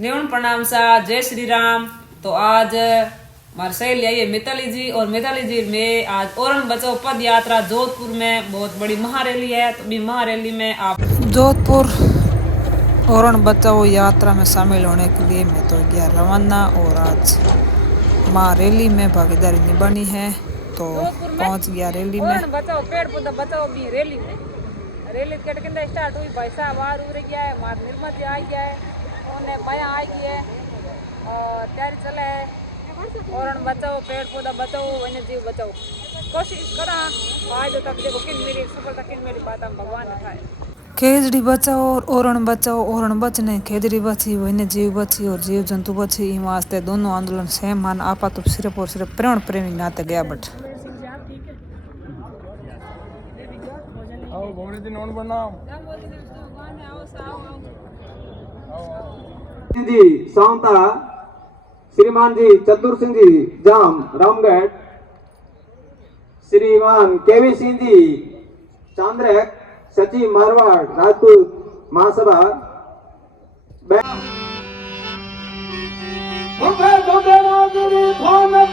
नेवन प्रणाम सा, जय श्री राम। तो आज हमारे सहेली आई है मिताली जी, और मिताली जी में आज ओरण बचाओ पद यात्रा जोधपुर में बहुत बड़ी महारैली है। तो भी महारैली में आप जोधपुर ओरण बचाओ यात्रा में शामिल होने के लिए मैं तो गया रवाना, और आज महारैली में भागीदारी निभानी है। तो पहुंच गया रैली में। ओरण बचाओ पेड़ पौधा बचाओ भी रैली में रैली कटकंदा स्टार्ट हुई। भाई साहब बाहर उड़ गया है, मात निर्मत आ गया है, उन्हें माया आ गई है और तैयारी चले है। ओरण बचाओ पेड़ पौधा बचाओ वन्य जीव बचाओ। कोशिश करा आज तक देखो किन मेरी सफलता किन मेरी बात हम भगवान ने खाए। खेजड़ी बचाओ और ओरण बचाओ, ओरण बचने खेजड़ी बची वन्य जीव बची और जीव जंतु बची। इन वास्ते दोनों आंदोलन सेम मान आपा तो सिर्फ और सिर्फ प्राण प्रेमी नाते गया बट जी सावंता, श्रीमान जी चतुर सिंह जी जाम रामगढ़, श्रीमान केवी सिंह जी चांद्रक, सचिव मारवाड़ राजपूत महासभा।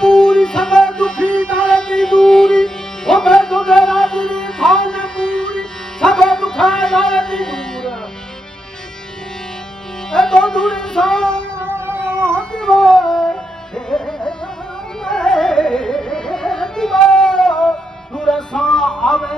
पूरी सब दुखी दारती दूरी पूरी सब दुखा दारती दूर तो दूर सा आवे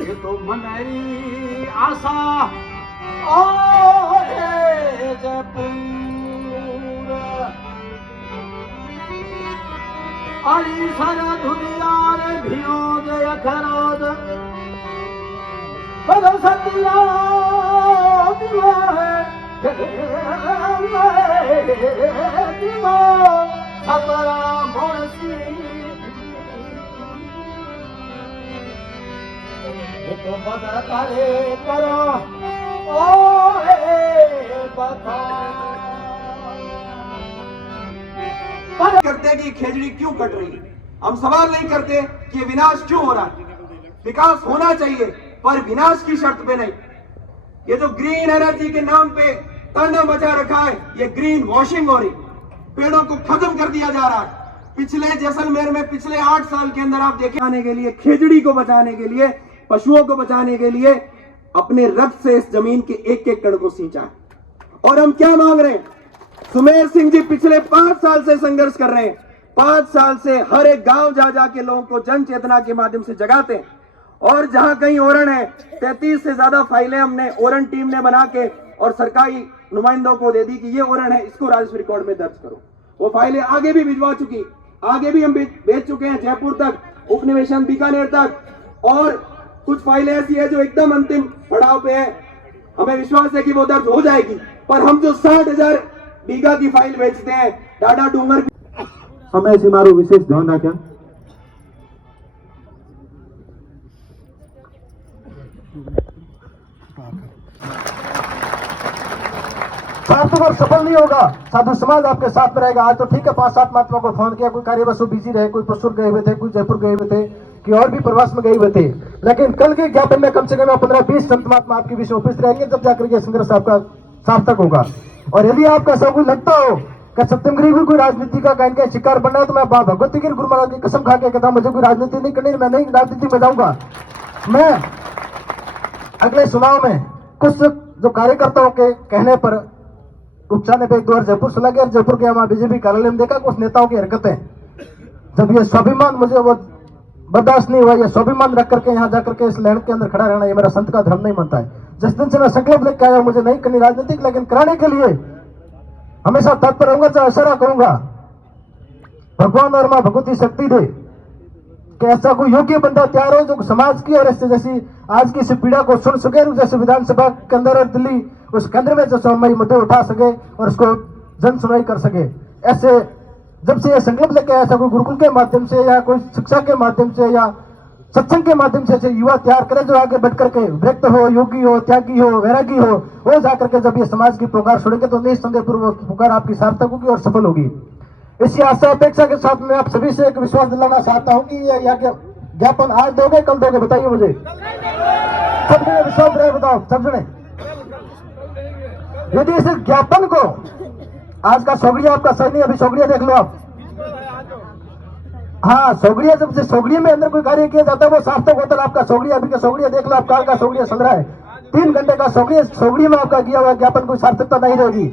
ये तो मनाई आशा जयपुर अली सारा दुनिया रे भियो जय खराज बदल सतिया दिवा दिवा सतरा मोरसी तो बदल करे करो करते कि खेजड़ी क्यों कट रही है। हम सवाल नहीं करते कि विनाश क्यों हो रहा है। विकास होना चाहिए पर विनाश की शर्त पे नहीं। ये जो ग्रीन एनर्जी के नाम पे ताना मचा रखा है, ये ग्रीन वॉशिंग हो रही। पेड़ों को खत्म कर दिया जा रहा है। पिछले जैसलमेर में पिछले 8 साल के अंदर आप देखे आने के लिए, खेजड़ी को बचाने के लिए, पशुओं को बचाने के लिए अपने रक्त से इस जमीन के एक एक कण को सींचा है। और हम क्या मांग रहे हैं? सुमेर सिंह जी पिछले 5 साल से संघर्ष कर रहे हैं। 5 साल से हर एक गांव जा जाके लोगों को जन चेतना के माध्यम से जगाते हैं। और जहां कहीं ओरण है, 33 से ज्यादा फाइलें हमने ओरण टीम ने बना के और सरकारी नुमाइंदों को दे दी कि ये ओरण है, इसको राजस्व रिकॉर्ड में दर्ज करो। वो फाइलें आगे भी भिजवा चुकी, आगे भी हम भेज चुके हैं, जयपुर तक, उपनिवेशन बीकानेर तक। और कुछ फाइलें ऐसी है जो एकदम अंतिम पड़ाव पे है। हमें विश्वास है कि वो दर्ज हो जाएगी। पर हम जो 60,000 बीघा की फाइल बेचते हैं डाडा डूंगर समय से मारो विशेष ध्यान रखें। सार्थक और सफल नहीं होगा, साधु समाज आपके साथ में रहेगा। आज तो ठीक है 5-7 महात्मा को फोन किया, कोई कार्यवशु बिजी रहे, कोई पसुर गए हुए थे, कोई जयपुर गए हुए थे, कि और भी प्रवास में गए हुए थे। लेकिन कल के ज्ञापन में कम से कम 15-20 संत महात्मा आपके बीच में उपस्थित रहेंगे, जब जाकर के संघर्ष आपका सार्थक होगा। और यदि आपका सब कुछ लगता हो कि सत्यमगिरी भी कोई राजनीति का कहीं का शिकार बनना है, तो मैं भगवती गिर गुरु महाराज की कसम खा के कहता हूं, मुझे कोई राजनीति नहीं करनी, मैं नहीं राजनीति में जाऊंगा। मैं अगले चुनाव में कुछ जो कार्यकर्ताओं के कहने पर उपचाने पे 1-2 बार जयपुर चला गया। जयपुर के हमारे बीजेपी कार्यालय में देखा कुछ नेताओं की हरकतें, जब ये स्वाभिमान मुझे वो बर्दाश्त नहीं हुआ, ये स्वाभिमान रख करके यहाँ जाकर के इस लैंड के अंदर खड़ा रहना, ये मेरा संत का धर्म नहीं मानता है। जिस दिन से मैं संकल्प लेकर आया, मुझे नहीं करनी राजनीतिक, लेकिन कराने के लिए हमेशा तत्पर रहूंगा, चाहे इशारा करूंगा। भगवान और मां भगवती शक्ति दे कि ऐसा कोई योग्य बंदा तैयार हो जो समाज की और ऐसे जैसी आज की इस पीड़ा को सुन सके, जैसे विधानसभा के अंदर और दिल्ली उस केंद्र में जो हमारी मुद्दे उठा सके और उसको जन सुनवाई कर सके। ऐसे जब से यह संकल्प लेके ऐसा कोई गुरुकुल के माध्यम से या कोई शिक्षा के माध्यम से या सत्संग के माध्यम से युवा तैयार करे जो आगे बढ़ करके व्यक्त हो, योगी हो, त्यागी हो, वैरागी हो, वो जाकर के जब ये समाज की पुकार छोड़ेंगे तो निस्संदेह पूर्वक पुकार आपकी सार्थक होगी और सफल होगी। इसी आशा अपेक्षा के साथ मैं आप सभी से एक विश्वास दिलाना चाहता हूँ कि यह ज्ञापन आज दोगे कल दोगे, बताइए मुझे। सब जने विश्वास रहे, बताओ सब जने। यदि इस ज्ञापन को आज का सोगड़िया आपका सही नहीं, अभी सोगड़िया देख लो आप। हाँ, सोगड़िया जब सोगड़िया में अंदर कोई कार्य किया जाता है वो सार्थक होता है आपका सोगड़िया। अभी का सोगड़िया देख लो आप, काल का सोगड़िया चल रहा है, 3 घंटे का सोगड़िया में आपका किया हुआ ज्ञापन कोई सार्थकता नहीं रहेगी।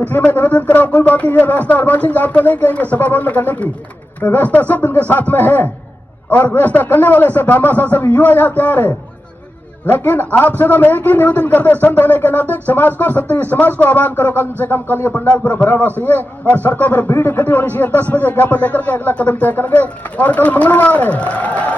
इसलिए मैं निवेदन कर रहा हूँ, कोई बात नहीं, ये व्यवस्था हनुमान सिंह आपको नहीं कहेंगे सभा बंद करने की, व्यवस्था सब इनके साथ में है और व्यवस्था करने वाले सब भामाशाह सब युवा यहाँ तैयार है। लेकिन आपसे तो हम एक ही निवेदन करते, संत होने के नाते समाज को, क्षत्रिय समाज को आह्वान करो, कम से कम कल ये पंडाल पूरा भरा होना चाहिए और सड़कों पर भीड़ इकट्ठी होनी चाहिए। 10 बजे ज्ञापन लेकर के अगला कदम तय करेंगे। और कल मंगलवार है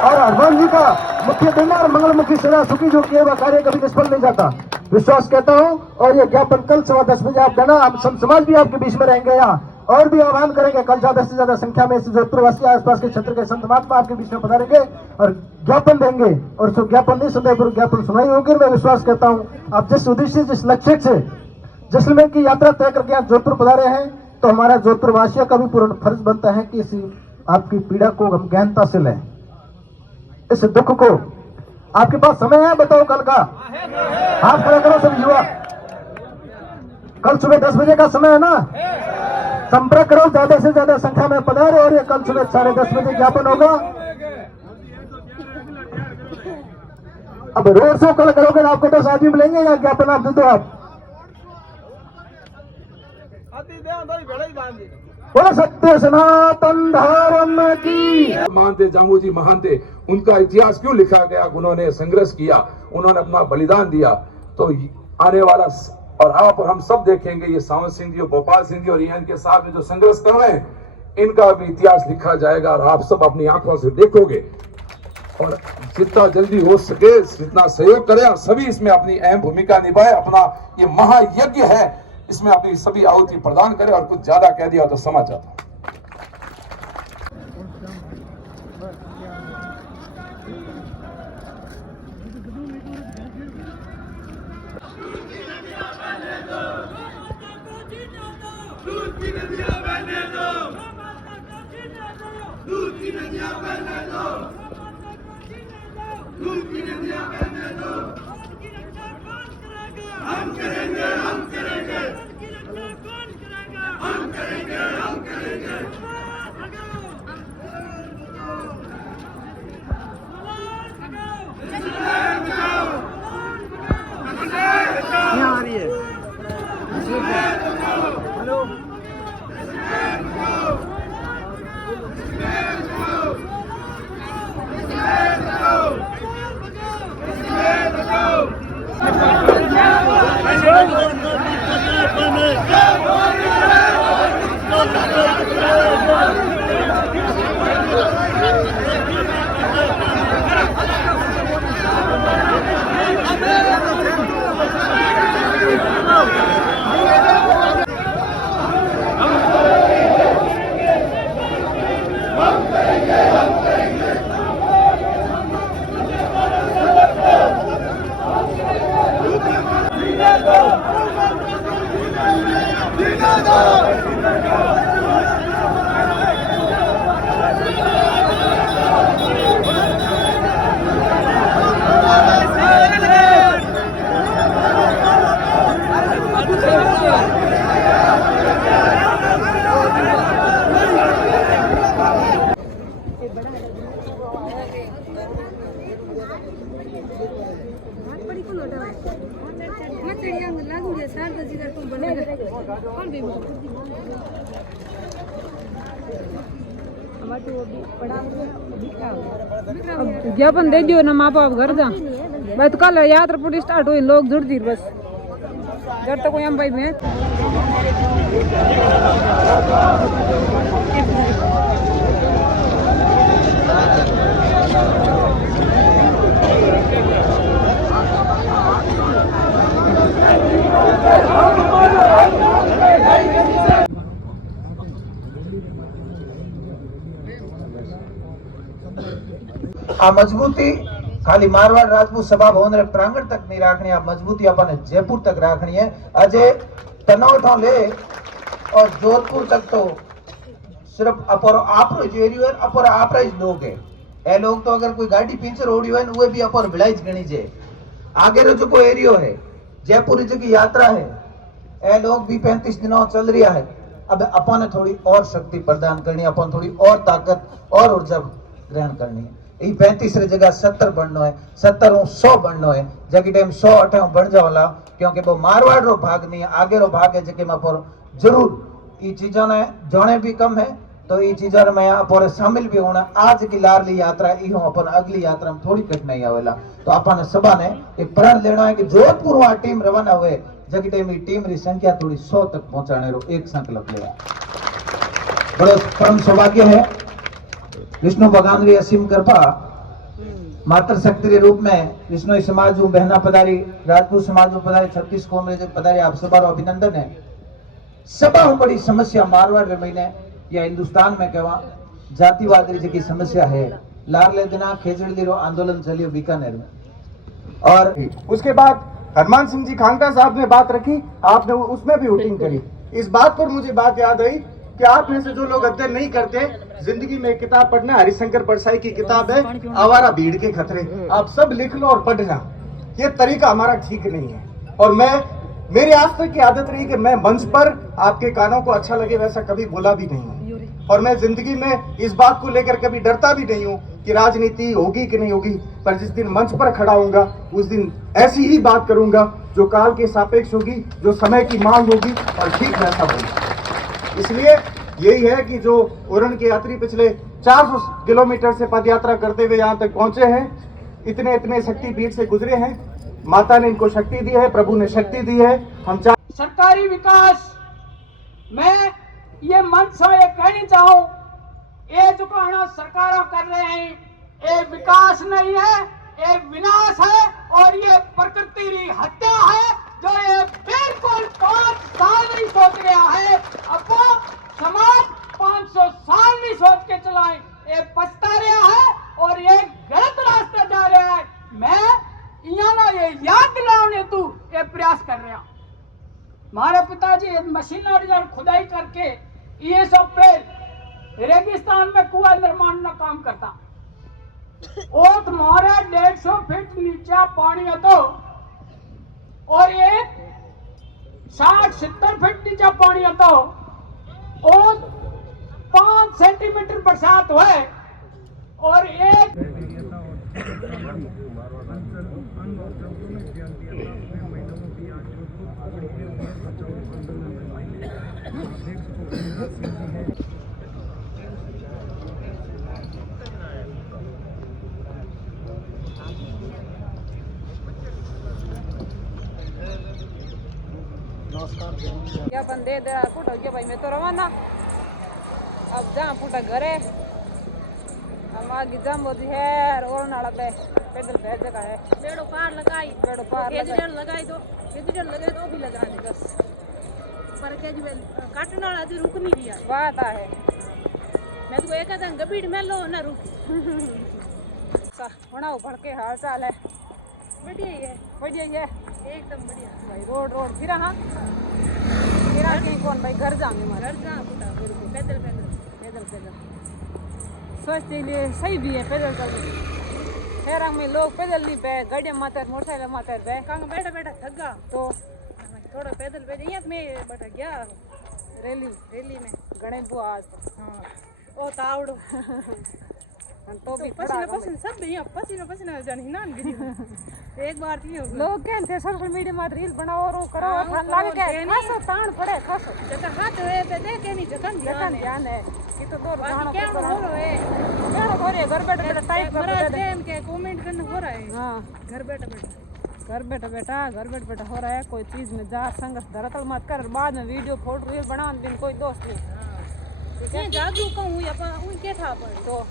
और हनुमान जी का मुख्य दिन और मंगलमुखी सेवा सुखी जो किए वह कार्य कभी निष्फल नहीं जाता, विश्वास कहता हूँ। और ये ज्ञापन कल 10:15 बजे आप देना, हम संत समाज भी आपके बीच में रहेंगे यहाँ और भी आह्वान करेंगे। कल ज्यादा से ज्यादा संख्या में जोधपुर वासी आसपास के क्षेत्र के संत महात्मा आपके बीच में पधारेंगे और ज्ञापन देंगे और जो ज्ञापन नहीं संदेहपूर्वक ज्ञापन सुनाई होगी। मैं विश्वास करता हूँ आप जिस उद्देश्य जिस लक्ष्य से जैसलमेर की यात्रा तय करके आप जोधपुर पधारे हैं, तो हमारा जोधपुर वासियों का भी पूर्ण फर्ज बनता है कि इस आपकी पीड़ा को हम गहनता से लें, इस दुख को। आपके पास समय है, बताओ कल का हाथ खड़ा करो सब युवा, कल सुबह 10 बजे का समय है ना, संपर्क करो, ज्यादा से ज्यादा संख्या में पधारे और ये कल सुबह 10:30 बजे ज्ञापन होगा। अब रोड शो कल करोगे आपको 10 आदमी मिलेंगे या ज्ञापन आप दे दो आप? बोलो सत्य सनातन धर्म की। मानते जामू जी महान थे, उनका इतिहास क्यों लिखा गया? उन्होंने संघर्ष किया, उन्होंने अपना बलिदान दिया। तो आने वाला और आप और हम सब देखेंगे, ये सावंत सिंह जी और गोपाल सिंह जी और ये इनके साथ में जो संघर्ष कर रहे हैं, इनका भी इतिहास लिखा जाएगा और आप सब अपनी आंखों से देखोगे। और जितना जल्दी हो सके जितना सहयोग करें और सभी इसमें अपनी अहम भूमिका निभाए। अपना ये महायज्ञ है, इसमें अपनी सभी आहुति प्रदान करें। और कुछ ज्यादा कह दिया तो समझ जाता। ज्ञापन दे दियो ना माँ बाप घर जा भाई। तो कल यात्रा पूरी स्टार्ट हुई, लोग जुड़ जी बस जब तक कोई हम भाई में आ मजबूती खाली मारवाड़ राजपूत सभा भवन रे प्रांगण तक नहीं राखनी, आ मजबूती अपन जयपुर तक राखनी है। अजय तनौठो ले और जोधपुर तक तो सिर्फ अपर आपरो जो एरियो है अपर आपरा ही लोग है। ए लोग तो अगर कोई गाड़ी पंचर होड़ी है वे भी अपर भिड़ाई गणी जे। आगे रो जो एरियो है जयपुर की यात्रा है ए लोग भी 35 दिनों चल रहा है। अब अपन ने थोड़ी और शक्ति प्रदान करनी है, अपन थोड़ी और ताकत और ऊर्जा ग्रहण करनी है। ये 35 रे जगह 70 बननो है, 70 उ 100 बननो है। जबकि टाइम 100 अठे बन जावला क्योंकि वो मारवाड़ रो भाग नहीं है, आगे रो भाग है जके में पर जरूर ये चीजों ने जाने भी कम है तो ये चीजों में यहाँ पर शामिल भी होना। आज की लारली यात्रा ई हो अपन अगली यात्रा में थोड़ी कठिनाई आवेला तो अपन सभा ने एक प्रण लेना है कि जोधपुर वहां टीम रवाना हुए जबकि टाइम टीम री संख्या थोड़ी 100 तक पहुंचाने रो एक संकल्प लिया। बड़ो परम सौभाग्य है विष्णु भगवान री असीम कृपा मातृ शक्ति के रूप में विष्णु समाज बहना पधारी, राजपूत समाज पधारी, 36 कौम रे पधारी, आप सभा अभिनंदन है। सभा बड़ी समस्या मारवाड़ रे महीने या हिंदुस्तान में कहवा जातिवाद री की समस्या है। लारले दिना खेजड़ी रो आंदोलन चलियो बीकानेर में और उसके बाद हनुमान सिंह जी खांगटा साहब ने बात रखी, आपने उसमें भी वोटिंग करी। इस बात पर मुझे बात याद आई कि आप में से जो लोग अध्ययन नहीं करते, जिंदगी में एक किताब पढ़ना, हरिशंकर परसाई की किताब है आवारा भीड़ के खतरे, आप सब लिख लो और पढ़ना। ये तरीका हमारा ठीक नहीं है और मेरी आज तक की आदत रही कि मैं मंच पर आपके कानों को अच्छा लगे वैसा कभी बोला भी नहीं हूँ और मैं जिंदगी में इस बात को लेकर कभी डरता भी नहीं हूँ कि राजनीति होगी कि नहीं होगी, पर जिस दिन मंच पर खड़ा होऊंगा उस दिन ऐसी ही बात करूंगा जो काल के सापेक्ष होगी, जो समय की मांग होगी और ठीक वैसा होगा। इसलिए यही है कि जो उरण के यात्री पिछले 400 किलोमीटर से पद यात्रा करते हुए यहाँ तक पहुंचे हैं, इतने शक्तिपीठ से गुजरे हैं, माता ने इनको शक्ति दी है, प्रभु ने शक्ति दी है। हम सरकारी विकास मैं ये मन से ये कहनी चाहूं, ये जो कहना सरकार कर रहे हैं ये विकास नहीं है, ये विनाश है और ये प्रकृति की हत्या है जो ये बिल्कुल 5 साल नहीं सोच रहा है। अब समाज 500 साल नहीं सोच के चलाए, ये पछता रहा है और ये गलत रास्ते जा रहा है। मैं यहाँ ना ये याद दिलाने तू ये प्रयास कर रहा। हमारे पिताजी मशीनरी खुदाई करके ये सब पे रेगिस्तान में कुआं निर्माण का काम करता और तुम्हारे 150 फीट नीचे पानी है तो और ये 60-70 फीट नीचे पानी है तो और 5 सेंटीमीटर बरसात हुए और एक क्या अपन दे दे फुटा गया भाई, मैं तो रवाना अब जहाँ फुटा घरे हम आगे जम होती है और नाला पे पैदल बैठ जगह है बेड़ो पार लगाई लगाई दो भी लगा दे बस पर काटने वाला अभी रुक नहीं दिया बात है। मैं तो एक दिन गबीड़ में लो ना रुक होना भड़ के हाल चाल है बढ़िया ही है एकदम बढ़िया भाई। रोड फिरा हाँ फिरा कहीं कौन भाई घर जाएंगे घर जा पैदल सोचते लिए सही भी है पैदल चलते। शहर में लोग पैदल नहीं पे, गाड़ियाँ मातर मोटरसाइकिल मातर पे कहाँ बैठा थका तो थोड़ा पैदल पे यहाँ मैं बैठा गया रैली में गणेश बुआ आज हाँ ओ तावड़ो तो भी पसीना सब पसीना जानी ना एक बार की लोग कहते सोशल मीडिया में रील बनाओ और करो लागे के खासो ताण पड़े खासो जगह हाथ है पे देखे नहीं जगह ध्यान है कि तो दूर जानो क्या हो रहा है क्या हो रहा है घर बैठे टाइप कर दे के कमेंट करना हो रहा है हां घर बैठा हो रहा है। कोई चीज में जा संघर्ष धरातल मत कर, बाद में वीडियो फोटो रील बनाओ बिन कोई दोस्त नहीं ये जागरूक हूं या उन के था पर तो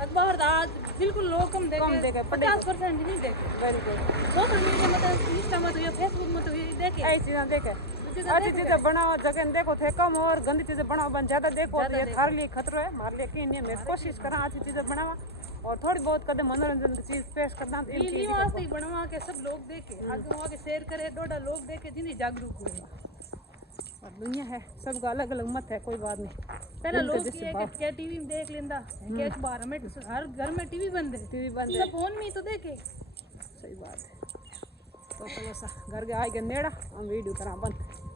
अखबार आज बिल्कुल लोग कम देखे 50% नहीं देखे बिल्कुल सोशल मीडिया में इंस्टा में या फेसबुक में तो देखे ऐसी चीजें देखे अच्छी चीजें बनाओ जगह देखो थे कम और गंदी चीजें बनाओ बन ज्यादा देखो ये थारे लिए खतरा है हमारे लिए की नहीं। मैं कोशिश करा अच्छी चीजें बनावा और थोड़ी बहुत कदम मनोरंजन की चीज पेश करना वास्ते बनवा के सब लोग देखे आगे वहाँ के शेयर करे डोडा लोग देखे जिन्हें जागरूक हुए और दुनिया है सबका अलग अलग मत है कोई बात नहीं। पहले लोग क्या टीवी में देख लेंदा क्या बार में हर घर में टीवी बंद है फोन में तो देखे सही बात है। तो चलो सा घर के आए के नेड़ा हम वीडियो करा बंद।